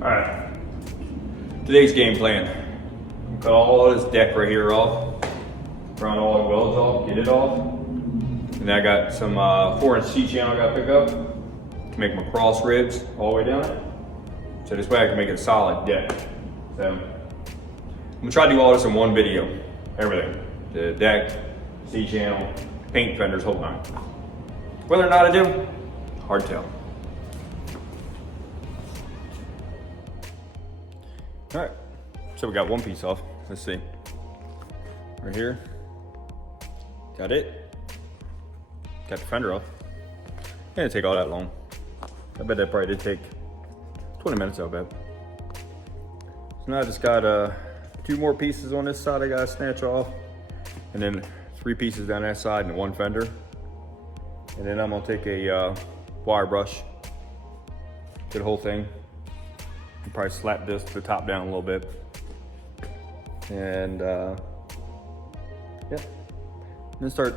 Alright, today's game plan. Cut all this deck right here off, round all the welds off, get it off. And then I got some 4-inch C-channel I gotta pick up to make my cross ribs all the way down it. So this way I can make it a solid deck. So I'm gonna try to do all this in one video, everything. The deck, C-channel, paint fenders, whole nine. Whether or not I do, hard to tell. All right, so we got one piece off. Let's see. Right here. Got it. Got the fender off. Didn't take all that long. I bet that probably did take 20 minutes, I'll bet. So now I just got 2 more pieces on this side I gotta snatch off. And then 3 pieces down that side and 1 fender. And then I'm gonna take a wire brush, get the whole thing. And probably slap this to the top down a little bit. And yeah, and then start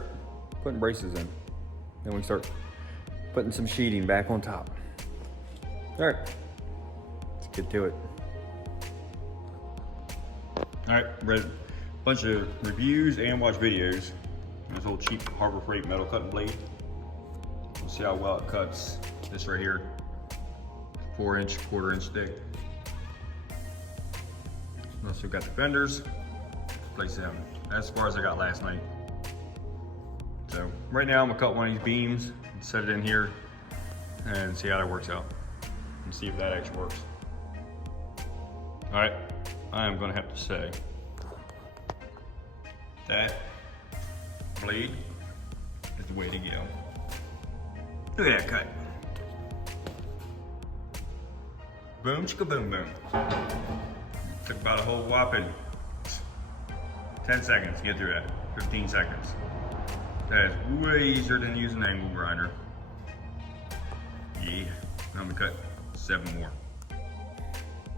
putting braces in. Then we start putting some sheeting back on top. All right, let's get to it. All right, read a bunch of reviews and watch videos. This old cheap Harbor Freight metal cutting blade. We'll see how well it cuts. This right here, 4-inch, 1/4-inch thick. Also got the fenders, place them as far as I got last night. So right now I'm gonna cut one of these beams and set it in here and see how that works out and see if that actually works. All right, I am gonna have to say that blade is the way to go. Look at that cut. Boom, chicka boom, boom. Took about a whole whopping 10 seconds to get through that, 15 seconds. That is way easier than using an angle grinder. Yeah, I'm gonna cut 7 more.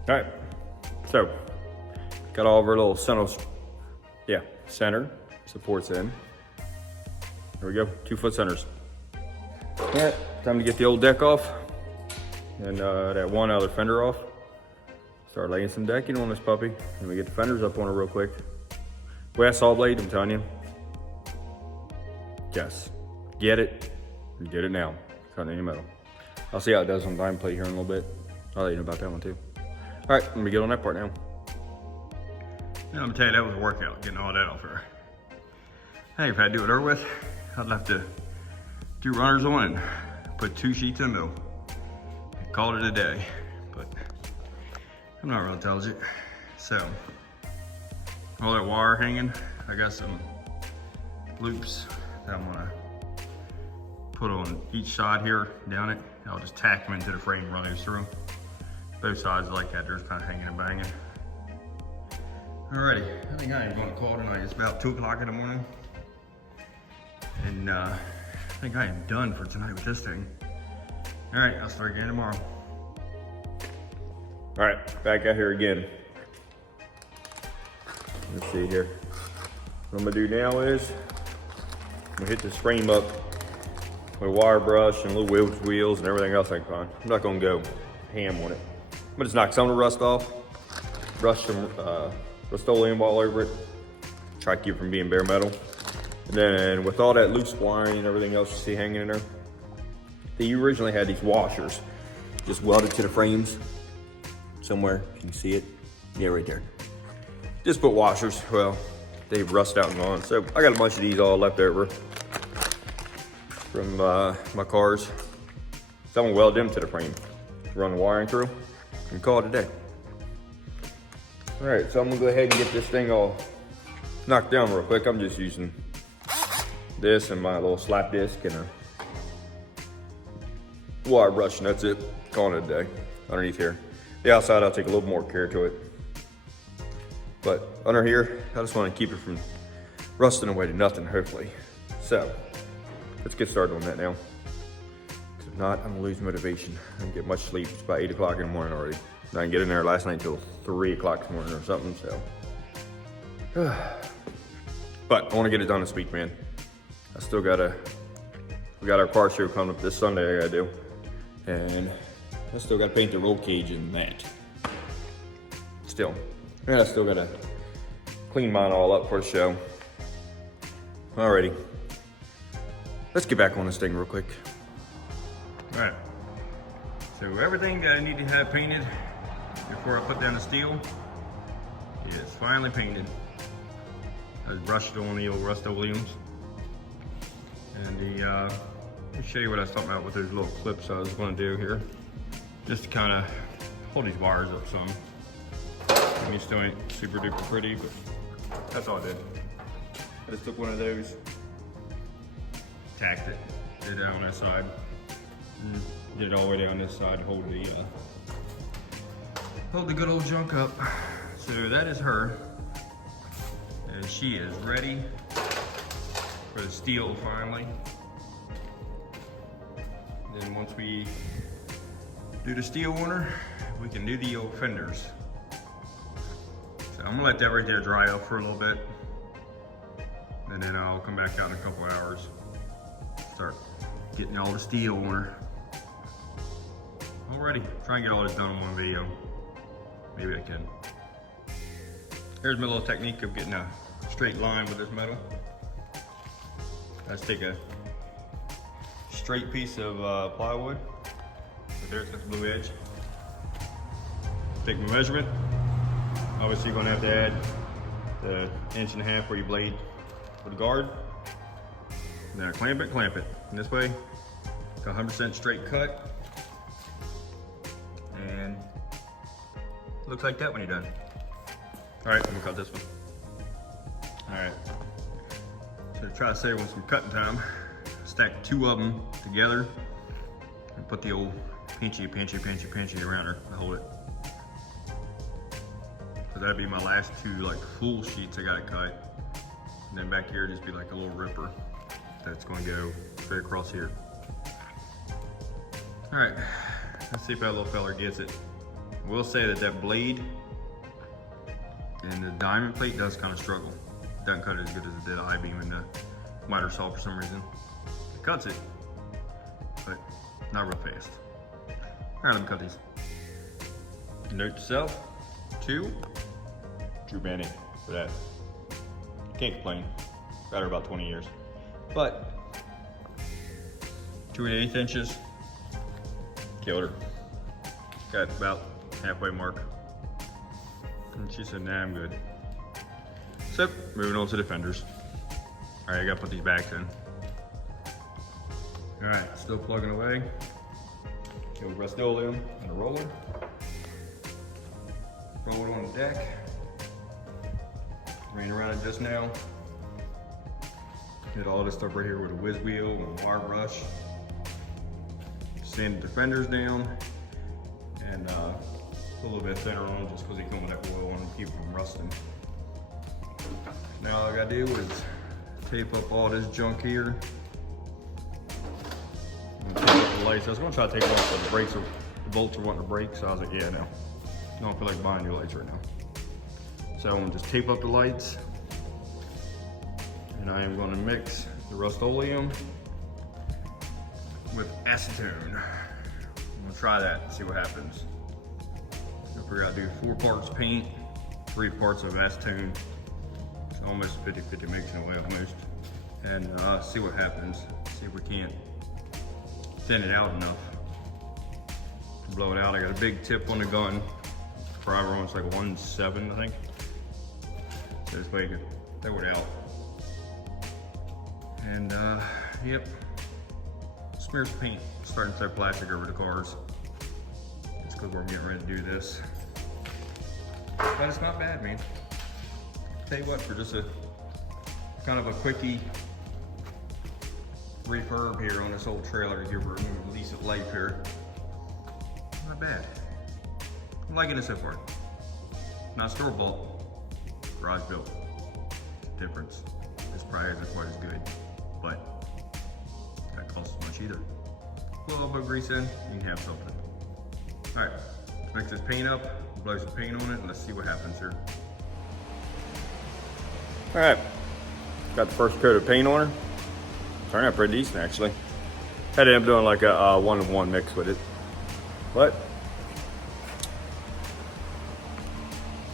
All right, so got all of our little center supports in. There we go, 2-foot centers. All right, time to get the old deck off and that one other fender off. Start laying some decking on this puppy, and we get the fenders up on it real quick. West saw blade, I'm telling you. Yes, get it, and get it now. Cutting any metal. I'll see how it does on dime plate here in a little bit. I'll let you know about that one too. All right, let me get on that part now. Yeah, I'm gonna tell you, that was a workout, getting all that off her. Hey, if I had to do it her with, I'd have to do runners on and put 2 sheets in the middle. Call it a day, but I'm not real intelligent. So, all that wire hanging, I got some loops that I'm gonna put on each side here, down it. I'll just tack them into the frame, run those through. Both sides like that, they're just kind of hanging and banging. Alrighty, I think I am gonna call tonight. It's about 2 o'clock in the morning. And I think I am done for tonight with this thing. All right, I'll start again tomorrow. All right, back out here again. Let's see here. What I'm gonna do now is, I'm gonna hit this frame up with a wire brush and little wheels and everything else I can find. I'm not gonna go ham on it. I'm gonna just knock some of the rust off, brush some Rust-Oleum all over it, try to keep it from being bare metal. And then with all that loose wiring and everything else you see hanging in there, they originally had these washers just welded to the frames somewhere. Can you see it? Yeah, right there. Just put washers. Well, they've rusted out and gone. So I got a bunch of these all left over from my cars. So I'm gonna weld them to the frame, run the wiring through, and call it a day. All right, so I'm gonna go ahead and get this thing all knocked down real quick. I'm just using this and my little slap disc and a wire brush, and that's it. Calling it a day underneath here. The outside, I'll take a little more care to it. But under here, I just want to keep it from rusting away to nothing, hopefully. So, let's get started on that now. If not, I'm gonna lose motivation. I didn't get much sleep. It's about 8 o'clock in the morning already. I didn't get in there last night until 3 o'clock this morning or something, so. But I want to get it done this week, man. I still gotta, we got our car show coming up this Sunday I gotta do. And I still gotta paint the roll cage in that. still. And I still gotta clean mine all up for the show. Alrighty. Let's get back on this thing real quick. All right. So everything that I need to have painted before I put down the steel is finally painted. I just brushed it on the old Rust-Oleums. And let me show you what I was talking about with those little clips I was gonna do here. Just to kind of hold these wires up some. I mean, still ain't super duper pretty, but that's all I did. I just took one of those, tacked it, did it on that side, and did it all the way down this side to hold the good old junk up. So that is her, and she is ready for the steel finally. Then once we do the steel on her, we can do the old fenders. So I'm gonna let that right there dry up for a little bit, and then I'll come back out in a couple hours, start getting all the steel on her. Alrighty, try and get all this done in one video. Maybe I can. Here's my little technique of getting a straight line with this metal. Let's take a straight piece of plywood. So there's this blue edge. Take my measurement. Obviously you're gonna have to add the 1.5 inches where your blade would guard. Now clamp it. And this way, 100% straight cut. And looks like that when you're done. All right, I'm gonna cut this one. All right, so to try to save on some cutting time, stack 2 of them together and put the old pinchy around her to hold it. So that'd be my last 2 like full sheets I gotta cut. And then back here just be like a little ripper that's gonna go straight across here. All right, let's see if that little feller gets it. I will say that blade and the diamond plate does kind of struggle. It doesn't cut it as good as it did I-beam and the miter saw for some reason. It cuts it, but not real fast. All right, let me cut these. Note to self, 2 Drew Banning for that. Can't complain. Got her about 20 years. But 2 1/8 inches, killed her. Got about halfway mark. And she said, nah, I'm good. So, moving on to the fenders. All right, I gotta put these backs in. All right, still plugging away. Go with Rust-Oleum and a roller. Roll it on the deck. Ran around it just now. Did all this stuff right here with a whiz wheel and a wire brush. Sanded the fenders down. And put a little bit of thinner on just because they come with that oil on them to keep them from rusting. Now all I gotta do is tape up all this junk here. I'm gonna tape up the lights. I was gonna try to take off the brakes, the bolts are wanting to break, so I was like, yeah, no. I don't feel like buying new lights right now. So I'm gonna just tape up the lights. And I am gonna mix the Rust-Oleum with acetone. I'm gonna try that and see what happens. I figure out to do 4 parts paint, 3 parts of acetone. It's almost 50-50 mixing away almost. And see what happens. See if we can't thin it out enough to blow it out. I got a big tip on the gun. Forever on, it's like 1.7, I think. So this way you can throw it out. And yep, smear some paint, starting to throw plastic over the cars. Just because we're getting ready to do this. But it's not bad, man. Tell you what, for just a kind of a quickie refurb here on this old trailer here, we're gonna lease of life here. Not bad. I'm liking it so far. Not store-bought, garage built. Difference. This probably isn't quite as good, but that costs much either. A little bit of grease in, you can have something. All right, let's mix this paint up, blow some paint on it, and let's see what happens here. All right, got the first coat of paint on her. Turned out pretty decent actually. Had to end up doing like a 1-to-1 mix with it, but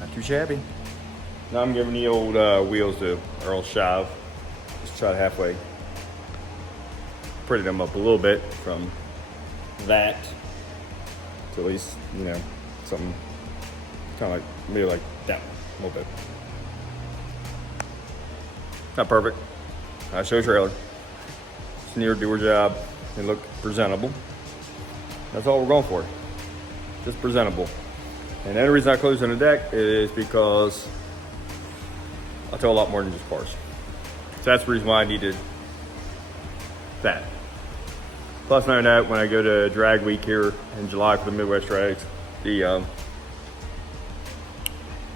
Not too shabby. Now I'm giving the old wheels to Earl Shive. Just try to halfway pretty them up a little bit from that to at least, you know, something kind of like, maybe like that one, a little bit. Not perfect. I show trailer. Just need to do her job and look presentable. That's all we're going for. Just presentable. And the only reason I closed on the deck is because I tow a lot more than just cars. So that's the reason why I needed that. Plus, knowing that when I go to drag week here in July for the Midwest drags, I'm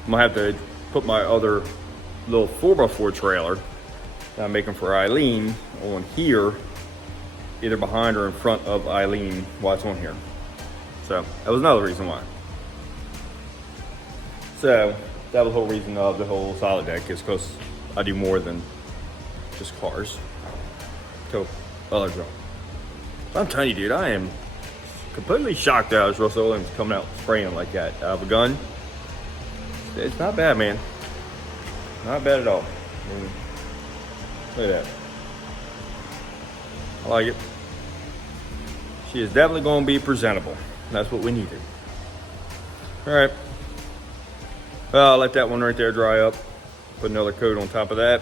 gonna have to put my other little 4x4 trailer that I'm making for Eileen on here, either behind or in front of Eileen while it's on here. So that was another reason why. So that was the whole reason of the whole solid deck, is because I do more than just cars. So other junk. I'm telling you, dude, I am completely shocked that I was Russell Williams coming out spraying like that out of a gun. It's not bad, man. Not bad at all. I mean, look at that. I like it. She is definitely going to be presentable. That's what we needed. All right. Well, I'll let that one right there dry up. Put another coat on top of that.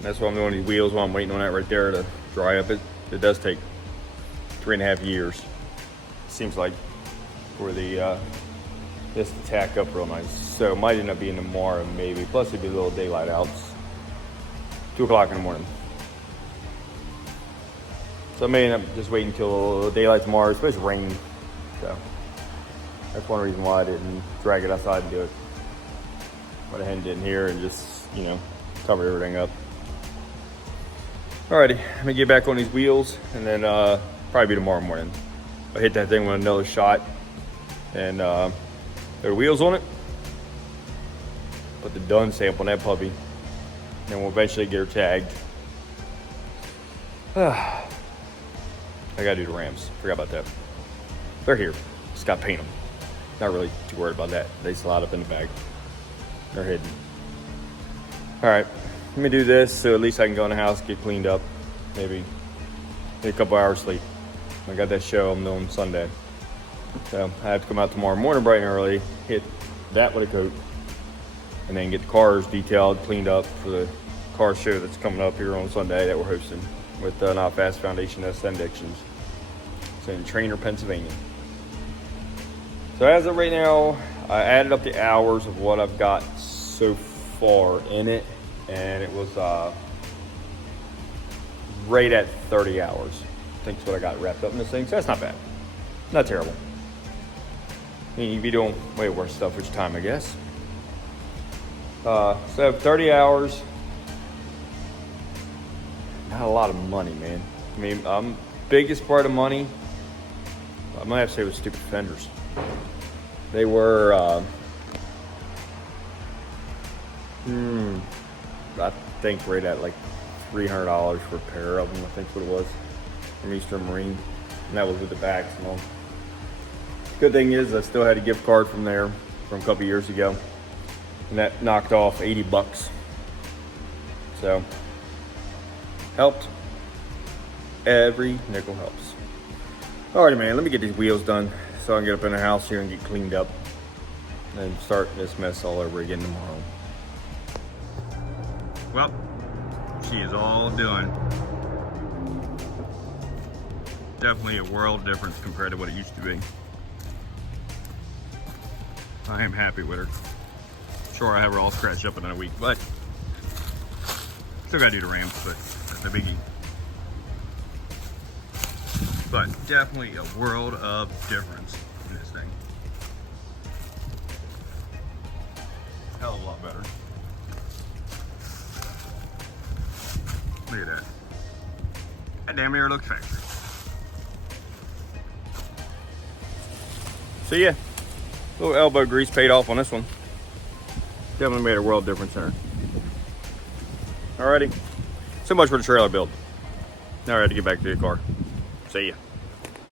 That's why I'm doing these wheels while I'm waiting on that right there to dry up. It does take 3.5 years. Seems like for the this to tack up real nice. So it might end up being tomorrow maybe. Plus it'd be a little daylight out. It's 2 o'clock in the morning. So I may end up just waiting until daylight tomorrow. It's supposed to rain. So that's one reason why I didn't drag it outside and do it. Went ahead and did in here and just, you know, cover everything up. Alrighty, let me get back on these wheels and then probably be tomorrow morning. I'll hit that thing with another shot and there are wheels on it. Put the done stamp on that puppy. And we'll eventually get her tagged. I gotta do the Rams. Forgot about that. They're here. Just gotta paint them. Not really too worried about that. They slide up in the bag. They're hidden. Alright, let me do this so at least I can go in the house, get cleaned up. Maybe get a couple hours sleep. I got that show I'm doing Sunday. So I have to come out tomorrow morning bright and early, hit that with a coat, and then get the cars detailed, cleaned up for the car show that's coming up here on Sunday that we're hosting with Not Fast Foundation Addictions. It's in Trainer, Pennsylvania. So as of right now, I added up the hours of what I've got so far in it, and it was right at 30 hours. I think that's what I got wrapped up in this thing, so that's not bad. Not terrible. I mean, you'd be doing way worse stuff each time, I guess. So 30 hours. Not a lot of money, man. I mean, biggest part of money, I might have to say, was stupid fenders. They were, I think right at like $300 for a pair of them, I think what it was, from Eastern Marine. And that was with the backs and all. Good thing is I still had a gift card from there from a couple years ago. And that knocked off $80. So, helped. Every nickel helps. Alrighty, man, let me get these wheels done so I can get up in the house here and get cleaned up and start this mess all over again tomorrow. Well, she is all done. Definitely a world difference compared to what it used to be. I am happy with her. Sure, I have her all scratched up in a week, but still gotta do the Rams, but that's the biggie. But definitely a world of difference in this thing. Hell of a lot better. Look at that. That damn near looks factory. So yeah, little elbow grease paid off on this one. Definitely made a world difference in her. Alrighty, so much for the trailer build. Now I have to get back to the car. See ya.